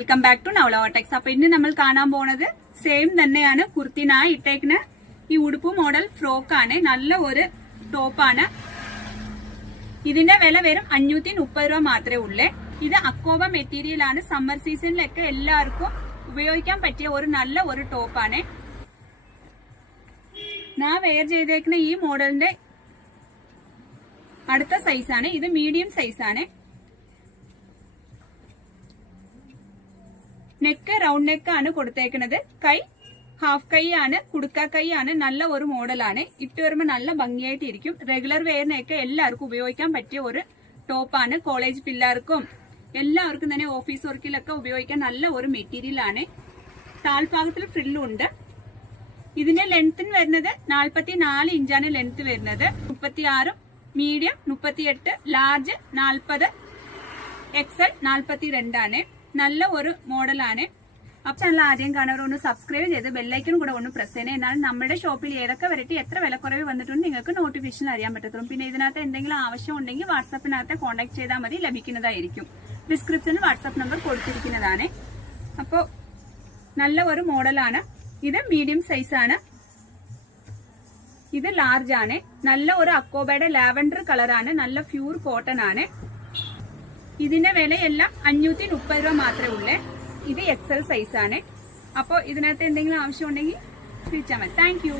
Welcome back to നവ്ല ഓർടെക്സ്. അപ്പൊ ഇന്ന് നമ്മൾ കാണാൻ പോണത് സെയിം തന്നെയാണ്. കുർത്തിനായി ഇട്ടേക്കുന്ന ഈ ഉടുപ്പ് മോഡൽ ഫ്രോക്കാണ്. നല്ല ഒരു ടോപ്പാണ്. ഇതിന്റെ വില വെറും 530 രൂപ മാത്രമേ ഉള്ളേ. ഇത് അക്കോബ മെറ്റീരിയൽ ആണ്. സമ്മർ സീസണിലൊക്കെ എല്ലാവർക്കും ഉപയോഗിക്കാൻ പറ്റിയ ഒരു നല്ല ഒരു ടോപ്പാണ്. ഞാൻ വെയർ ചെയ്തേക്കുന്ന ഈ മോഡലിന്റെ അടുത്ത സൈസാണ്. ഇത് മീഡിയം സൈസാണ്. നെക്ക് റൗണ്ട് നെക്ക് ആണ് കൊടുത്തേക്കുന്നത്. കൈ ഹാഫ് കൈ ആണ്, കുടുക്ക കൈ ആണ്. നല്ല ഒരു മോഡലാണ്. ഇട്ട് വരുമ്പോൾ നല്ല ഭംഗിയായിട്ടിരിക്കും. റെഗുലർ വെയറിനൊക്കെ എല്ലാവർക്കും ഉപയോഗിക്കാൻ പറ്റിയ ഒരു ടോപ്പാണ്. കോളേജ് പിള്ളേർക്കും എല്ലാവർക്കും തന്നെ ഓഫീസ് വർക്കിലൊക്കെ ഉപയോഗിക്കാൻ നല്ല ഒരു മെറ്റീരിയൽ ആണ്. താഴ്ഭാഗത്തിൽ ഫ്രില്ലുണ്ട്. ഇതിന്റെ ലെങ്ത്തിന് വരുന്നത് 44 ഇഞ്ചാണ് ലെങ്ത് വരുന്നത്. 36 മീഡിയം 38 ലാർജ് 40 എക്സൽ 42 ആണ്. നല്ല ഒരു മോഡലാണ്. അപ്പൊ ചാനൽ ആദ്യം കാണുന്നവർ സബ്സ്ക്രൈബ് ചെയ്ത് ബെല്ലൈക്കനും കൂടെ ഒന്ന് പ്രസ് ചെയ്യണേ. എന്നാലും നമ്മുടെ ഷോപ്പിൽ ഏതൊക്കെ വെറൈറ്റി എത്ര വിലക്കുറവ് വന്നിട്ടുണ്ട് നിങ്ങൾക്ക് നോട്ടിഫിക്കേഷൻ അറിയാൻ പറ്റത്തുള്ളൂ. പിന്നെ ഇതിനകത്ത് എന്തെങ്കിലും ആവശ്യം ഉണ്ടെങ്കിൽ വാട്സാപ്പിനകത്ത് കോൺടാക്ട് ചെയ്താൽ മതി, ലഭിക്കുന്നതായിരിക്കും. ഡിസ്ക്രിപ്ഷനിൽ വാട്സാപ്പ് നമ്പർ കൊടുത്തിരിക്കുന്നതാണ്. അപ്പോൾ നല്ല ഒരു മോഡലാണ്. ഇത് മീഡിയം സൈസ് ആണ്. ഇത് ലാർജ് ആണ്. നല്ല ഒരു അക്കോബയുടെ ലാവൻഡർ കളറാണ്. നല്ല പ്യൂർ കോട്ടൺ ആണ്. ഇതിന്റെ വിലയെല്ലാം 530 രൂപ മാത്രമേ ഉള്ളേ. ഇത് എക്സൽ സൈസ് ആണ്. അപ്പോൾ ഇതിനകത്ത് എന്തെങ്കിലും ആവശ്യം ഉണ്ടെങ്കിൽ വിളിച്ചാൽ മതി. Thank you.